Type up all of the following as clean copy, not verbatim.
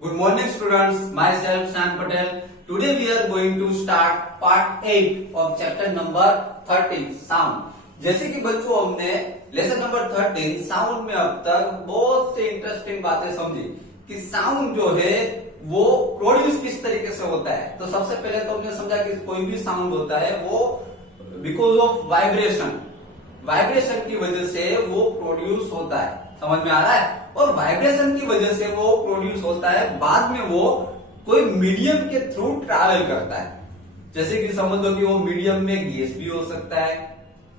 Good morning students, myself Shan Patel. Today we are going to start part 8 of chapter number 13 sound. जैसे कि बच्चों हमने lesson number 13 sound में अब तक बहुत से इंटरेस्टिंग बातें समझी कि साउंड जो है वो प्रोड्यूस किस तरीके से होता है। तो सबसे पहले तो हमने समझा कि कोई भी साउंड होता है वो बिकॉज ऑफ वाइब्रेशन की वजह से वो प्रोड्यूस होता है। समझ में आ रहा है? और वाइब्रेशन की वजह से वो प्रोड्यूस होता है, बाद में वो कोई मीडियम के थ्रू ट्रैवल करता है। जैसे कि समझ लो कि वो मीडियम में गैस भी हो सकता है,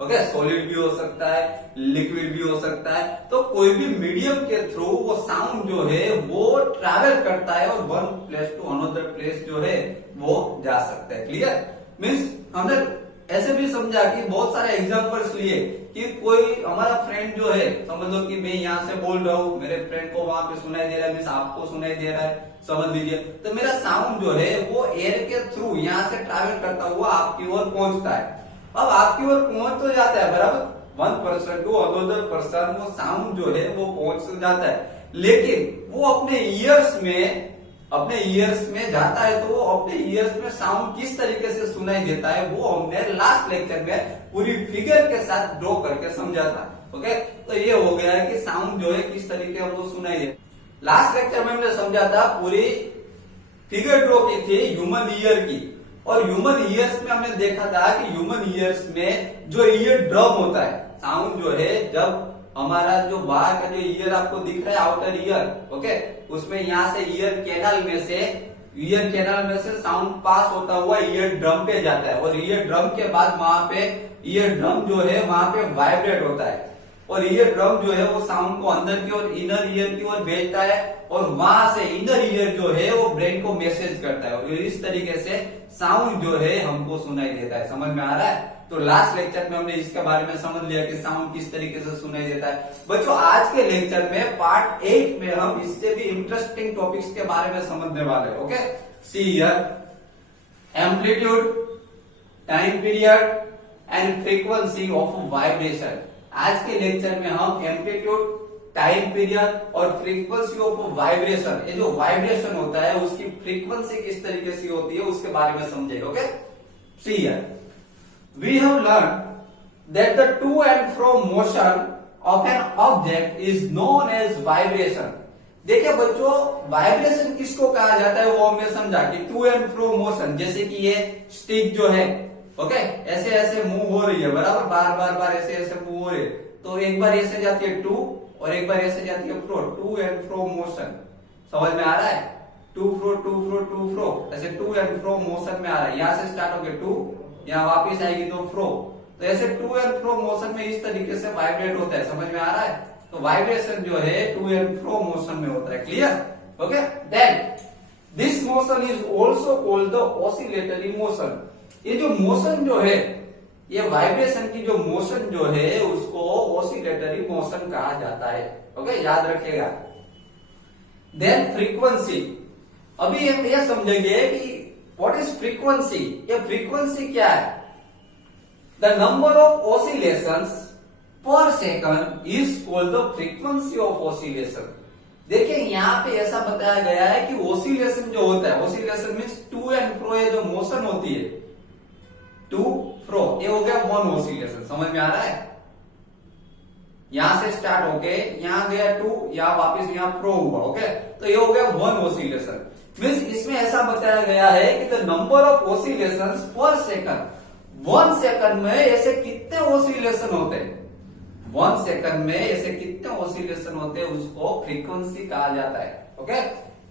ओके, सॉलिड भी हो सकता है, लिक्विड भी हो सकता है। तो कोई भी मीडियम के थ्रू वो साउंड जो है वो ट्रैवल करता है और one place to another place जो है वो जा सकता है। क्लियर? मीन्स हमने ऐसे भी समझा कि बहुत सारे एग्जांपल्स लिए कि कोई हमारा फ्रेंड जो है, समझ लो कि मैं यहाँ से बोल रहा हूँ, मेरे फ्रेंड को वहां पे सुनाई दे रहा है, मीन्स आपको सुनाई दे रहा है, समझ लीजिए। तो मेरा साउंड जो है वो एयर के थ्रू यहाँ से ट्रैवल करता हुआ आपकी ओर पहुंचता है। अब आपकी ओर पहुंच तो जाता है बराबर, one person to another person वो साउंड जो है वो पहुंच जाता है, लेकिन वो अपने ईयर्स में जाता है। तो वो अपने ईयर्स में साउंड किस तरीके से सुनाई देता है वो हमने लास्ट लेक्चर में पूरी फिगर के साथ ड्रॉ करके समझा था। ओके, तो ये हो गया है कि साउंड जो है किस तरीके हमको सुनाई दे। लास्ट लेक्चर में हमने समझा था, पूरी फिगर ड्रॉ की थी ह्यूमन ईयर की, और ह्यूमन ईयर्स में हमने देखा था कि ह्यूमन ईयर्स में जो ईयर ड्रम होता है, साउंड जो है जब हमारा जो बाहर का जो ईयर आपको दिख रहा है आउटर ईयर, ओके, उसमें यहाँ से ईयर कैनाल में से साउंड पास होता हुआ ईयर ड्रम पे जाता है, और ईयर ड्रम के बाद वहां पे ईयर ड्रम जो है वहां पे वाइब्रेट होता है, और ईयर ड्रम जो है वो साउंड को अंदर की ओर इनर ईयर की ओर भेजता है, और वहां से इनर ईयर जो है वो ब्रेन को मैसेज करता है, और इस तरीके से साउंड जो है हमको सुनाई देता है। समझ में आ रहा है? तो लास्ट लेक्चर में हमने इसके बारे में समझ लिया कि साउंड किस तरीके से सुनाई देता है। बच्चों आज के लेक्चर में पार्ट 8 में हम इससे भी इंटरेस्टिंग टॉपिक्स के बारे में समझने वाले हैं। Okay, see here, amplitude, time period and frequency of vibration. आज के लेक्चर में हम एम्पलीट्यूड, टाइम पीरियड और फ्रीक्वेंसी ऑफ वाइब्रेशन, ये जो वाइब्रेशन होता है उसकी फ्रीक्वेंसी किस तरीके से होती है उसके बारे में समझेंगे। Okay, see here, we have learned that the to and fro motion of an object is known as vibration। देखिए बच्चों, वाइब्रेशन किसको कहा जाता है वो हमने समझा कि टू एंड फ्रो मोशन, जैसे कि ये स्टिक जो है, ओके, ऐसे ऐसे मूव हो रही है बराबर, बार बार ऐसे ऐसे मूव हो रही है, तो एक बार ऐसे जाती है टू और एक बार ऐसे जाती है फ्रो, टू एंड फ्रो मोशन। समझ में आ रहा है? टू फ्रो ऐसे टू एंड फ्रो मोशन में आ रहा है। यहां से स्टार्ट हो गया टू, यहाँ वापिस आएगी तो फ्रो, तो ऐसे टू एंड फ्रो मोशन में इस तरीके से वाइब्रेट होता है। समझ में आ रहा है? तो वाइब्रेशन जो है टू एंड फ्रो मोशन में होता है। Clear? Okay, then this motion is also called the oscillatory motion. ये जो मोशन जो है, ये वाइब्रेशन की जो मोशन जो है उसको ऑसिलेटरी मोशन कहा जाता है। ओके, याद रखिएगा। देन फ्रीक्वेंसी, अभी हम यह समझेंगे कि व्हाट इज फ्रीक्वेंसी। ये फ्रीक्वेंसी क्या है? द नंबर ऑफ ऑसिलेशंस पर second is called the frequency of oscillation. देखिए यहाँ पे ऐसा बताया गया है कि ऑसिलेशन जो होता है, oscillation means to and fro, ये जो मोशन होती है टू फ्रो, ये हो गया वन ऑसिलेशन। समझ में आ रहा है? यहां से स्टार्ट होके यहां गया टू, यहां वापिस यहां फ्रो हुआ, ओके, तो ये हो गया वन ऑसिलेशन। मीन्स इसमें ऐसा बताया गया है कि द नंबर ऑफ ऑसिलेशंस पर सेकंड, 1 सेकंड में ऐसे कितने ऑसिलेशन होते हैं, 1 सेकंड में ऐसे कितने ऑसिलेशन होते हैं उसको फ्रीक्वेंसी कहा जाता है। Okay,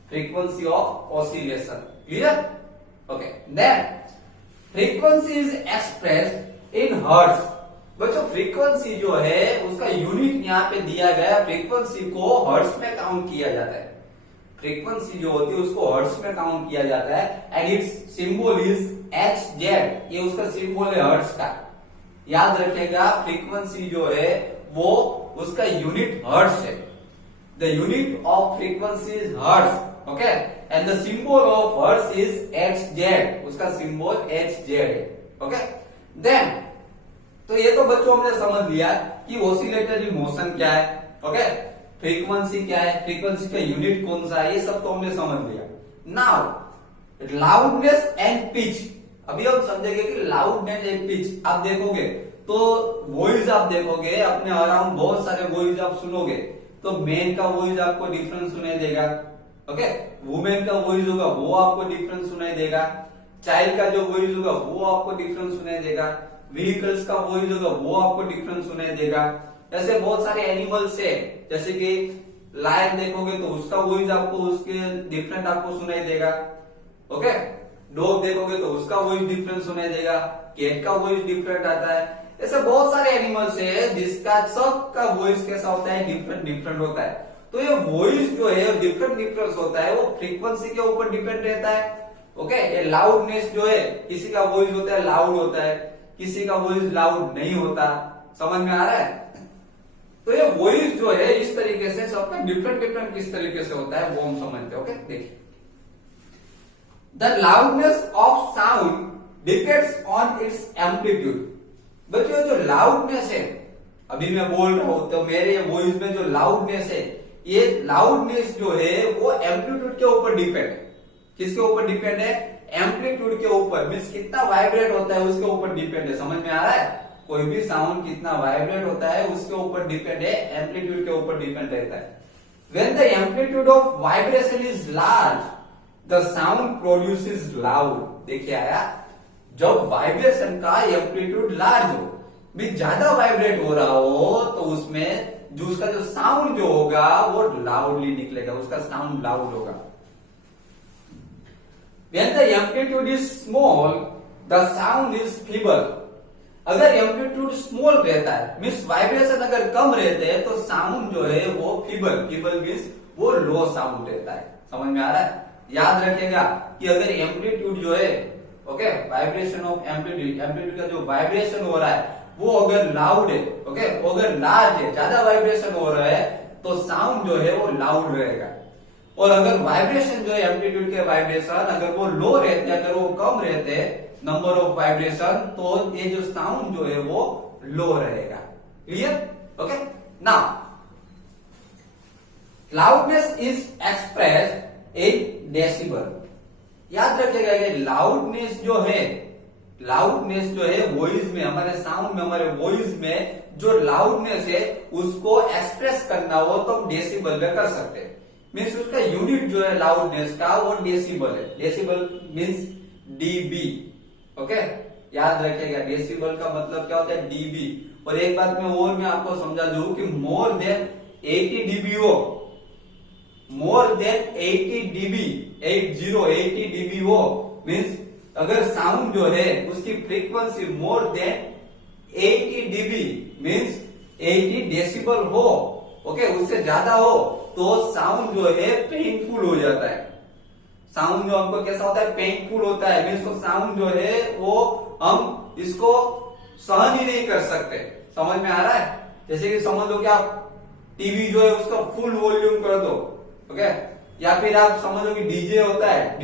frequency of oscillation. Clear? Okay, then frequency is expressed in hertz. बच्चों फ्रीक्वेंसी जो है उसका यूनिट यहाँ पे दिया गया, फ्रीक्वेंसी को हर्ट्ज में काउंट किया जाता है। फ्रीक्वेंसी जो होती है उसको हर्ट्ज में काउंट किया जाता है, and it's symbol is Hz। ये उसका सिंबल है हर्ट्ज का। याद रखिएगा, फ्रीक्वेंसी जो है वो उसका यूनिट हर्ट्ज है। The unit of frequency is hertz, okay, and the symbol of hertz is Hz। उसका सिंबल Hz है। ओके, देन तो ये तो बच्चों हमने समझ लिया कि ऑसिलेटरी मोशन क्या है। ओके, फ्रीक्वेंसी क्या है, फ्रीक्वेंसी का यूनिट कौन सा है, ये सब तो हमने समझ लिया। नाउ लाउडनेस एंड पिच, अभी हम समझेंगे कि लाउडनेस एंड पिच। आप देखोगे तो वॉइस आप देखोगे अपने अराउंड बहुत सारे वॉइस आप सुनोगे, तो मेन का वॉइस आपको डिफरेंट सुनाई देगा, ओके, वुमेन का वॉइस होगा वो आपको डिफरेंट सुनाई देगा, चाइल्ड का जो वॉइस होगा वो आपको डिफरेंट सुनाई देगा, व्हीकल्स का वॉइस होगा वो आपको डिफरेंट सुनाई देगा। ऐसे बहुत सारे एनिमल्स है, जैसे कि लायन देखोगे तो उसका वॉइस आपको उसके डिफरेंट आपको सुनाई देगा, ओके, डॉग देखोगे तो उसका वॉइस डिफरेंट सुनाई देगा, कैट का वॉइस डिफरेंट आता है। ऐसे बहुत सारे एनिमल्स है जिसका सबका वॉइस कैसा होता है, डिफरेंट डिफरेंट होता है। तो ये वॉइस जो है डिफरेंट डिफरेंस होता है, वो फ्रीक्वेंसी के ऊपर डिपेंड रहता है, ओके। ये लाउडनेस जो है, किसी का वॉइस होता है लाउड होता है, किसी का वॉइस लाउड नहीं होता, समझ में आ रहा है। तो ये वॉइस जो है इस तरीके से सबका डिफरेंट डिफरेंट किस तरीके से होता है वो हम समझते हैं, ओके। देखिए, the loudness of sound depends on it's amplitude. बच्चों जो लाउडनेस है, अभी मैं बोल रहा हूं तो मेरे वॉइस में जो लाउडनेस है, ये लाउडनेस जो है वो एम्पलीट्यूड के ऊपर डिपेंड है। किसके ऊपर डिपेंड है, एम्पलीट्यूड के ऊपर, मीन्स कितना वाइब्रेट होता है उसके ऊपर डिपेंड है, समझ में आ रहा है। कोई भी साउंड कितना वाइब्रेट होता है उसके ऊपर डिपेंड है, एम्पलीट्यूड के ऊपर डिपेंड रहता है। When the amplitude of vibration is large, the sound produces loud। देखिए आया, जब वाइब्रेशन का एम्पलीट्यूड लार्ज हो, भी ज्यादा वाइब्रेट हो रहा हो, तो उसमें जो उसका जो साउंड जो होगा वो लाउडली निकलेगा, उसका साउंड लाउड होगा। When the amplitude is small, the sound is feeble। अगर एम्पलीट्यूड स्मॉल रहता है, मीन्स वाइब्रेशन अगर कम रहते हैं, तो साउंड जो है वो फीबल, फीबल मीन्स वो लो साउंड रहता है, समझ में आ रहा है। याद रखिएगा कि अगर एम्पलीट्यूड जो है, okay, vibration of amplitude, amplitude का जो वाइब्रेशन हो रहा है वो अगर लाउड है, ओके, वो अगर लार्ज है, ज्यादा वाइब्रेशन हो रहा है, तो साउंड जो है वो लाउड रहेगा। और अगर वाइब्रेशन जो है एम्पलीट्यूड के वाइब्रेशन अगर वो लो रहते, अगर वो कम रहते नंबर ऑफ वाइब्रेशन, तो ये जो साउंड जो है वो लो रहेगा। Clear, okay. Now loudness is express in decibel. याद रखिएगा कि लाउडनेस जो है, लाउडनेस जो है वॉइस में, हमारे साउंड में, हमारे वॉइस में जो लाउडनेस है उसको एक्सप्रेस करना हो तो हम डेसिबल में कर सकते हैं। मीन्स उसका यूनिट जो है लाउडनेस का वो डेसिबल है। डेसिबल मीन्स डीबी, ओके, याद रखिएगा डेसिबल का मतलब क्या होता है, डीबी। और एक बात मैं आपको समझा दूं कि मोर देन 80 डीबी हो, मोर देन 80 डीबी, 80 डीबी हो, मीन्स अगर साउंड जो है उसकी frequency more than 80 dB means 80 decibel हो, ओके, उससे ज्यादा हो तो साउंड जो है पेनफुल हो जाता है। साउंड जो हमको कैसा होता है, पेनफुल होता है, मीन्स तो साउंड जो है वो हम इसको सहन ही नहीं कर सकते, समझ में आ रहा है। जैसे कि समझ लो कि आप टीवी जो है उसका फुल वॉल्यूम कर दो, ओके, या फिर आप समझ लो कि डीजे होता है,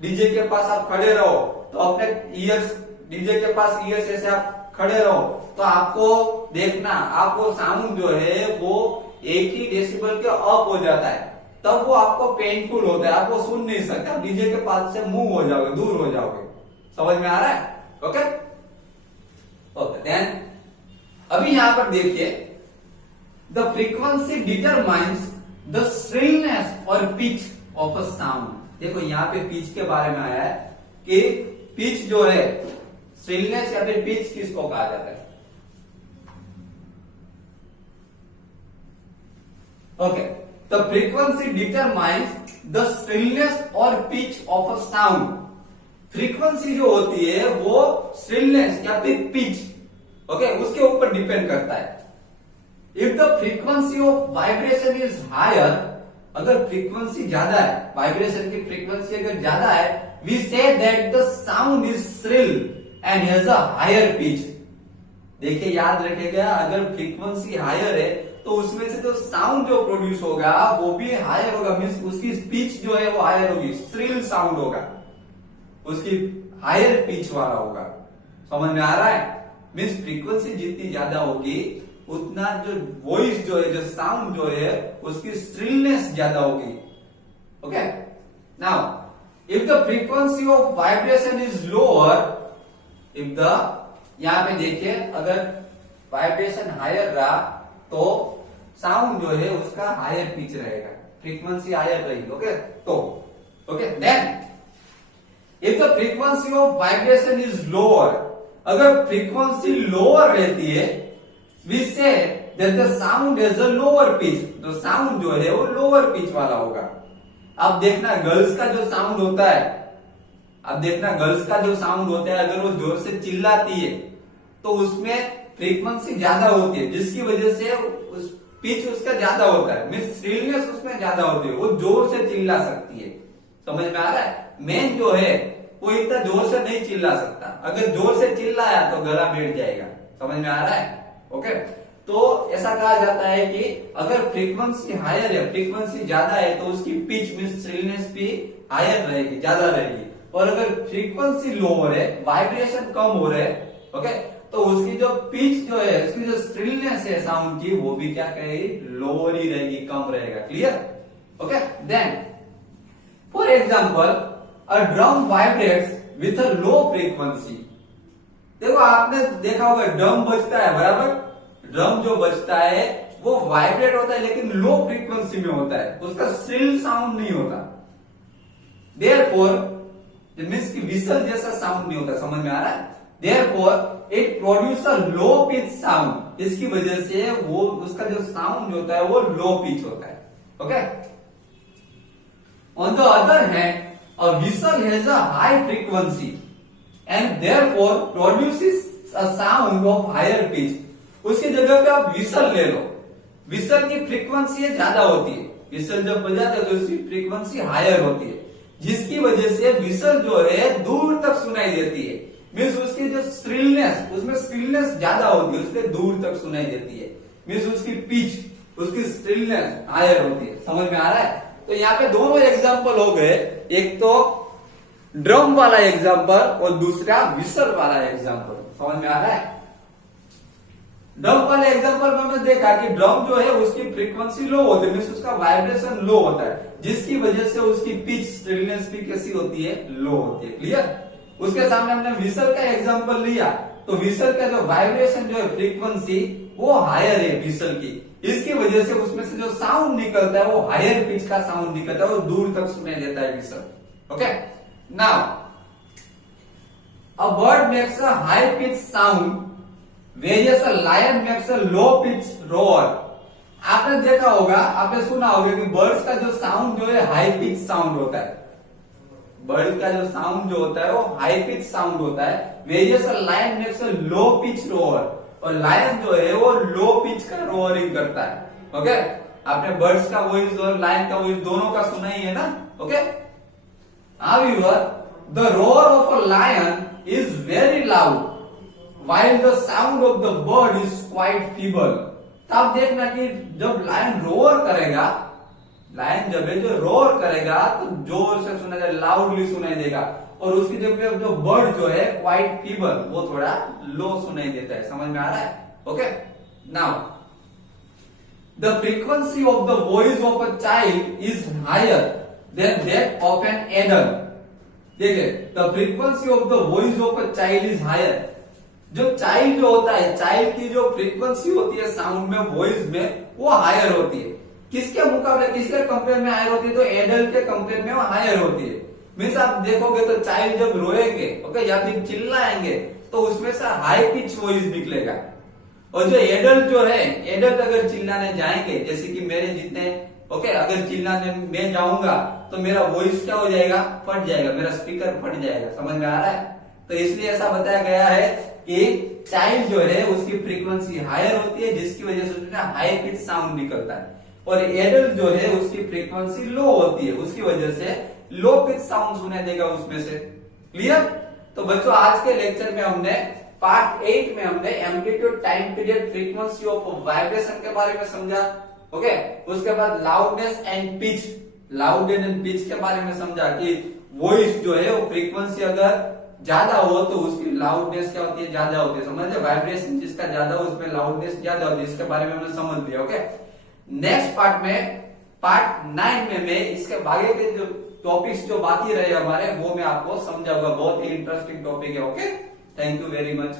डीजे के पास आप खड़े रहो तो अपने ईयर्स, डीजे के पास ईयर्स ऐसे आप खड़े रहो तो आपको देखना, आपको साउंड जो है वो 80 डेसिबल के अप हो जाता है, तब वो आपको पेनफुल होता है, आपको सुन नहीं सकते, आप डीजे के पास से मूव हो जाओगे, दूर हो जाओगे, समझ में आ रहा है, ओके। ओके, देन अभी यहां पर देखिए, the frequency determines the shrillness और पिच ऑफ अ साउंड। देखो यहाँ पे पिच के बारे में आया है कि पिच जो है, श्रिलनेस या फिर पिच किसको कहा जाता है, okay. The frequency determines the shrillness और pitch of a sound. Frequency जो होती है वो श्रिलनेस या फिर पिच, ओके, उसके ऊपर डिपेंड करता है। If the frequency of vibration is higher, अगर फ्रीक्वेंसी ज्यादा है, वाइब्रेशन की फ्रीक्वेंसी अगर ज्यादा है, we say that the sound is shrill and has a higher pitch. देखिए याद रखिएगा, अगर फ्रीक्वेंसी हायर है तो उसमें से जो साउंड जो प्रोड्यूस होगा वो भी हायर होगा, मीन्स उसकी पिच जो है वो हायर होगी, श्रिल साउंड होगा, उसकी हायर पिच वाला होगा, समझ में आ रहा है। मीन्स फ्रीक्वेंसी जितनी ज्यादा होगी उतना जो वॉइस जो है, जो साउंड जो है, उसकी स्ट्रिलनेस ज्यादा होगी। Okay, now if the frequency of vibration is lower, if the, यहां पे देखिए अगर वाइब्रेशन हायर रहा तो साउंड जो है उसका हायर पिच रहेगा, फ्रीक्वेंसी हायर रहेगी। ओके, तो okay, then if the frequency of vibration is lower, अगर फ्रीक्वेंसी लोअर रहती है, we say that the sound has a lower pitch, तो साउंड जो है वो लोअर पिच वाला होगा। अब देखना गर्ल्स का जो साउंड होता है, अब देखना गर्ल्स का जो साउंड होता है, अगर वो जोर से चिल्लाती है तो उसमें फ्रीक्वेंसी ज्यादा होती है, जिसकी वजह से उस पिच उसका ज्यादा होता है, मीन्स स्ट्रिलनेस उसमें ज्यादा होती है, वो जोर से चिल्ला सकती है। समझ में आ रहा है? मेन जो है वो इतना जोर से नहीं चिल्ला सकता, अगर जोर से चिल्लाया तो गला बैठ जाएगा। समझ में आ रहा है? ओके, तो ऐसा कहा जाता है कि अगर फ्रीक्वेंसी हायर है, फ्रीक्वेंसी ज्यादा है, तो उसकी पिच मीन्स स्ट्रिलनेस भी हायर रहेगी, ज्यादा रहेगी। और अगर फ्रीक्वेंसी लोअर है, वाइब्रेशन कम हो रहा है, ओके, तो उसकी जो पिच जो है, उसकी जो स्ट्रिलनेस है साउंड की, वो भी क्या कहेगी, लोअर ही रहेगी, कम रहेगा। Clear? Okay, then for example a drum vibrates with a low frequency. देखो आपने देखा होगा ड्रम बजता है, बराबर, ड्रम जो बजता है वो वाइब्रेट होता है लेकिन लो फ्रीक्वेंसी में होता है, उसका श्रिल साउंड नहीं होता। देयरफॉर मीन्स की विसल जैसा साउंड नहीं होता। समझ में आ रहा है? Therefore it produce a low pitch sound, इसकी वजह से वो उसका जो साउंड होता है वो लो पिच होता है। Okay, on the other hand a whistle has a high frequency and therefore produces a sound of higher pitch। उसकी जगह पे आप विसल ले लो, विसल की फ्रीक्वेंसी ज्यादा होती है, विसल जब बजाते हैं तो उसकी फ्रीक्वेंसी हायर होती है, जिसकी वजह से विसल जो है दूर तक सुनाई देती है, मीन्स उसकी जो स्ट्रिलनेस, उसमें स्ट्रिलनेस ज्यादा होती है, उसके दूर तक सुनाई देती है, मीन्स उसकी पिच, उसकी स्ट्रिलनेस हायर होती है। समझ में आ रहा है? तो यहाँ पे दोनों एग्जाम्पल हो गए, एक तो ड्रम वाला एग्जाम्पल और दूसरा विसल वाला एग्जाम्पल। समझ में आ रहा है? ड्रम वाले एग्जाम्पल में हमने देखा कि ड्रम जो है उसकी फ्रीक्वेंसी लो होती है, मीन्स उसका वाइब्रेशन लो होता है, जिसकी वजह से उसकी पिच स्ट्रिलनेस भी कैसी होती है, लो होती है। क्लियर? उसके सामने हमने विसल का एग्जाम्पल लिया, तो विसल का जो वाइब्रेशन जो है फ्रीक्वेंसी वो हायर है विसल की, इसकी वजह से उसमें से जो साउंड निकलता है वो हायर पिच का साउंड निकलता है, वो दूर तक सुनाई देता है whistle. Okay, now a bird makes a high pitch sound whereas a lion makes a low pitch roar। आपने देखा होगा, आपने सुना होगा कि बर्ड्स का जो साउंड जो है हाई पिच साउंड होता है, बर्ड का जो साउंड जो होता है वो हाई पिच साउंड होता है, whereas a lion makes a low pitch roar, और लायन जो है वो लो पिच का रोअरिंग करता है। ओके, आपने बर्ड्स का वॉइस और लायन का वॉइस दोनों का सुना ही है ना? Okay, however the roar of a lion is very loud while the sound of the bird is quite feeble। तो आप देखना कि जब लायन रोअर करेगा, लायन जब है जो रोअर करेगा तो जोर से सुना जाए, लाउडली सुनाई देगा, और उसकी जगह जो बर्ड जो है क्वाइट फीबल, वो थोड़ा लो सुनाई देता है। समझ में आ रहा है? Okay, now the frequency of the voice of a child is higher than that of an adult. देखिए, the frequency of the voice of a child is higher, जो चाइल्ड जो होता है, चाइल्ड की जो फ्रीक्वेंसी होती है साउंड में, वॉइस में, वो हायर होती है। किसके मुकाबले, किसके कंपेयर में हायर होती है? तो एडल्ट के कंपेयर में वो हायर होती है। मीन्स आप देखोगे तो चाइल्ड जब रोएंगे, ओके, या फिर चिल्लाएंगे, तो उसमें से हाई पिच वॉइस निकलेगा, और जो एडल्ट जो है, एडल्ट अगर चिल्लाने जाएंगे, जैसे कि मेरे जितने, ओके, अगर चिल्लाने मैं जाऊंगा तो मेरा वॉइस क्या हो जाएगा, फट जाएगा, मेरा स्पीकर फट जाएगा। समझ में आ रहा है? तो इसलिए ऐसा बताया गया है कि चाइल्ड जो है उसकी फ्रीक्वेंसी हायर होती है, जिसकी वजह से उसमें हाई पिच साउंड निकलता है, और एडल्ट जो है उसकी फ्रीक्वेंसी लो होती है, उसकी वजह से लो पिच साउंड सुनाई देगा उसमें से। क्लियर? तो बच्चों, आज के लेक्चर में हमने पार्ट 8 में हमने amplitude, time period, frequency of vibration के बारे में समझा। ओके, उसके बाद loudness and pitch, loud and pitch के बारे में समझा कि वॉइस जो है वो फ्रीक्वेंसी अगर ज्यादा हो तो उसकी लाउडनेस क्या होती है, ज्यादा होती है। समझ, वाइब्रेशन जिसका ज्यादा हो उसमें लाउडनेस ज्यादा होती है। इसके बारे में हमने समझ लिया। ओके, नेक्स्ट पार्ट में, पार्ट 9 में मैं इसके आगे के जो टॉपिक्स जो बाकी रहे हमारे वो मैं आपको समझाऊंगा। बहुत ही इंटरेस्टिंग टॉपिक है। Okay, thank you very much.